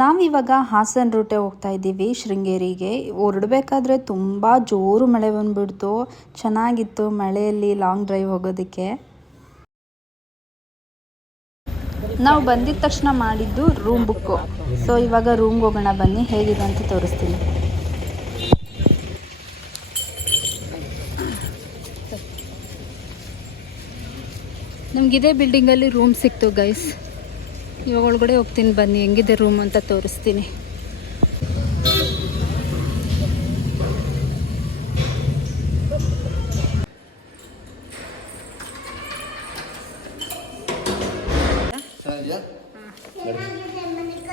ನಾವಿವಾಗ ಹಾಸನ ರೂಟೇ ಹೋಗ್ತಾ ಇದ್ದೀವಿ ಶೃಂಗೇರಿಗೆ. ಹೊರಡಬೇಕಾದ್ರೆ ತುಂಬ ಜೋರು ಮಳೆ ಬಂದ್ಬಿಡ್ತು. ಚೆನ್ನಾಗಿತ್ತು ಮಳೆಯಲ್ಲಿ ಲಾಂಗ್ ಡ್ರೈವ್ ಹೋಗೋದಕ್ಕೆ. ನಾವು ಬಂದಿದ ತಕ್ಷಣ ಮಾಡಿದ್ದು ರೂಮ್ ಬುಕ್ಕು. ಸೊ ಇವಾಗ ರೂಮ್ಗೆ ಹೋಗೋಣ ಬನ್ನಿ, ಹೇಗಿದೆ ಅಂತ ತೋರಿಸ್ತೀನಿ. ನಮಗಿದೇ ಬಿಲ್ಡಿಂಗಲ್ಲಿ ರೂಮ್ ಸಿಕ್ತು ಗೈಸ್. ಇವಾಗ ಒಳಗಡೆ ಹೋಗ್ತೀನಿ ಬನ್ನಿ, ಹೆಂಗಿದೆ ರೂಮ್ ಅಂತ ತೋರಿಸ್ತೀನಿ.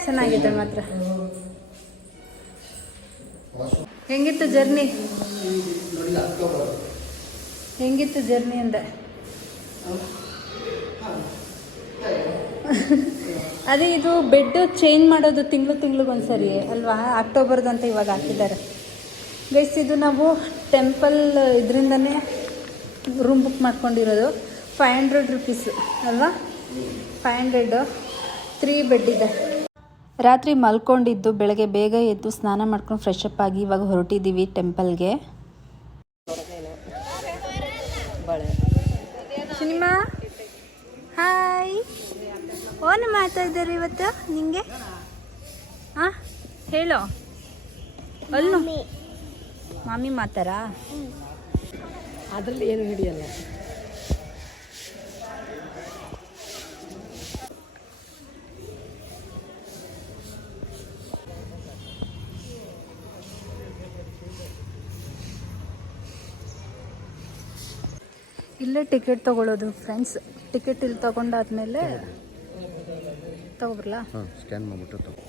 ಚೆನ್ನಾಗಿದೆ ಮಾತ್ರ. ಹೆಂಗಿತ್ತು ಜರ್ನಿ? ಹೆಂಗಿತ್ತು ಜರ್ನಿ ಅಂದೆ. ಅದೇ ಇದು ಬೆಡ್ ಚೇಂಜ್ ಮಾಡೋದು ತಿಂಗಳಿಗೊಂದ್ಸರಿ ಅಲ್ವಾ? ಅಕ್ಟೋಬರ್ದಂತ ಇವಾಗ ಹಾಕಿದ್ದಾರೆ ಗೈಸ್. ಇದು ನಾವು ಟೆಂಪಲ್ ಇದರಿಂದನೇ ರೂಮ್ ಬುಕ್ ಮಾಡ್ಕೊಂಡಿರೋದು. 500 ರುಪೀಸ್ ಅಲ್ವಾ? 500, 3 ಬೆಡ್ ಇದೆ. ರಾತ್ರಿ ಮಲ್ಕೊಂಡಿದ್ದು ಬೆಳಗ್ಗೆ ಬೇಗ ಎದ್ದು ಸ್ನಾನ ಮಾಡ್ಕೊಂಡು ಫ್ರೆಶ್ ಅಪ್ ಆಗಿ ಇವಾಗ ಹೊರಟಿದ್ದೀವಿ ಟೆಂಪಲ್ಗೆ. ಸಿನಿಮಾ ಹಾಯ್, ಓನು ಮಾತಾಡಿದ್ದಾರೆ ಇವತ್ತು ನಿಂಗೆ. ಹಾಂ ಹೇಳೋ, ಅಲ್ಲೂ ಮಾಮಿ ಮಾತಾರಾ? ಅದರಲ್ಲಿ ಏನು ಹಿಡಿಯಲ್ಲ. ಇಲ್ಲೇ ಟಿಕೆಟ್ ತೊಗೊಳ್ಳೋದು ಫ್ರೆಂಡ್ಸ್. ಟಿಕೆಟ್ ಇಲ್ಲಿ ತೊಗೊಂಡಾದ್ಮೇಲೆ ತಗೊಬರಲ್ಲ, ಸ್ಕ್ಯಾನ್ ಮಾಡಿಬಿಟ್ಟು ತಗೋ.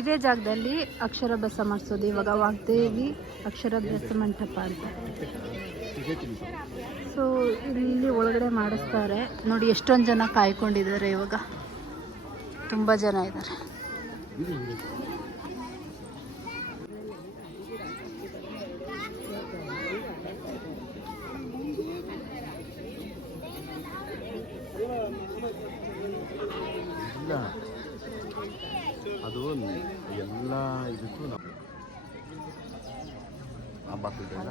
ಇದೇ ಜಾಗದಲ್ಲಿ ಅಕ್ಷರಾಭ್ಯಾಸ ಮಾಡಿಸೋದು ಇವಾಗ ವಾಗ್ದೇವಿ ಅಕ್ಷರಾಭ್ಯಾಸ ಮಂಟಪ ಅಂತ. ಸೊ ಇಲ್ಲಿ ಒಳಗಡೆ ಮಾಡಿಸ್ತಾರೆ ನೋಡಿ. ಎಷ್ಟೊಂದು ಜನ ಕಾಯ್ಕೊಂಡಿದ್ದಾರೆ ಇವಾಗ, ತುಂಬ ಜನ ಇದ್ದಾರೆ. ಇಲ್ಲ, ಅದು ಎಲ್ಲ ಇದಕ್ಕೂ ಆ ಬಾಕುಲ್ದೆಲ್ಲ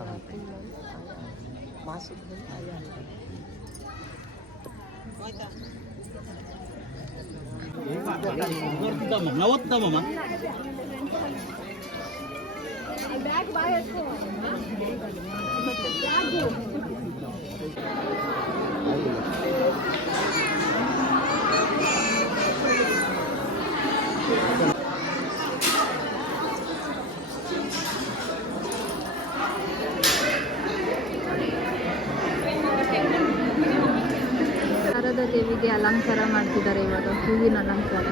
ಶಾರದಾ ದೇವಿಗೆ ಅಲಂಕಾರ ಮಾಡ್ತಿದ್ದಾರೆ ಇವಾಗ, ಹೂವಿನ ಅಲಂಕಾರ.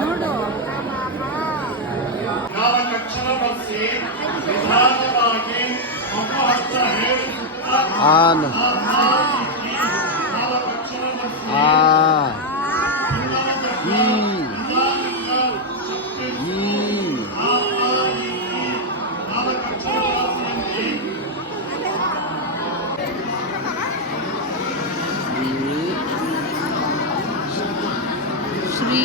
ನೋಡು ಶ್ರೀ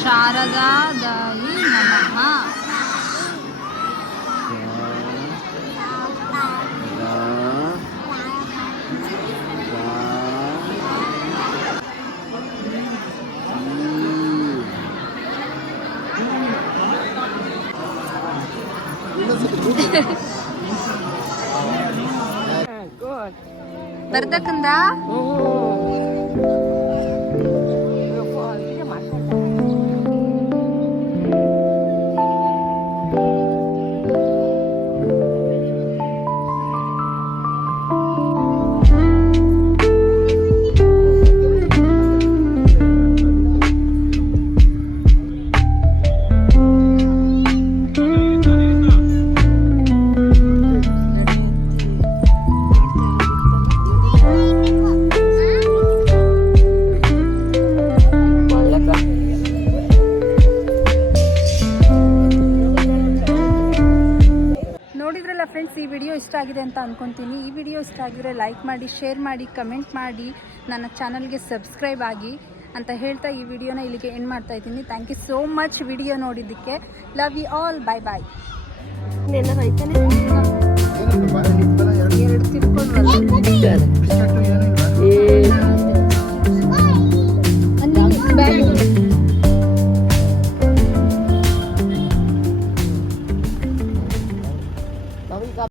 ಶಾರದಾ ದಾಯಿ ನಮಃ. ಬರ್ದಕ್ಕಂದ ಫ್ರೆಂಡ್ಸ್, ಈ ವಿಡಿಯೋ ಇಷ್ಟ ಆಗಿದೆ ಅಂತ ಅಂದ್ಕೊತೀನಿ. ಈ ವಿಡಿಯೋ ಇಷ್ಟ ಆಗಿದ್ರೆ ಲೈಕ್ ಮಾಡಿ, ಶೇರ್ ಮಾಡಿ, ಕಮೆಂಟ್ ಮಾಡಿ, ನನ್ನ ಚಾನಲ್ಗೆ ಸಬ್ಸ್ಕ್ರೈಬ್ ಆಗಿ ಅಂತ ಹೇಳ್ತಾ ಈ ವಿಡಿಯೋನ ಇಲ್ಲಿಗೆ ಎಂಡ್ ಮಾಡ್ತಾ ಇದ್ದೀನಿ. Thank you so much video ನೋಡಿದ್ದಕ್ಕೆ. Love you all. Bye bye. ಇನ್ನೆಲ್ಲ ರೈತನೇ ಎರಡು ತಿರ್ಕೊಂಡು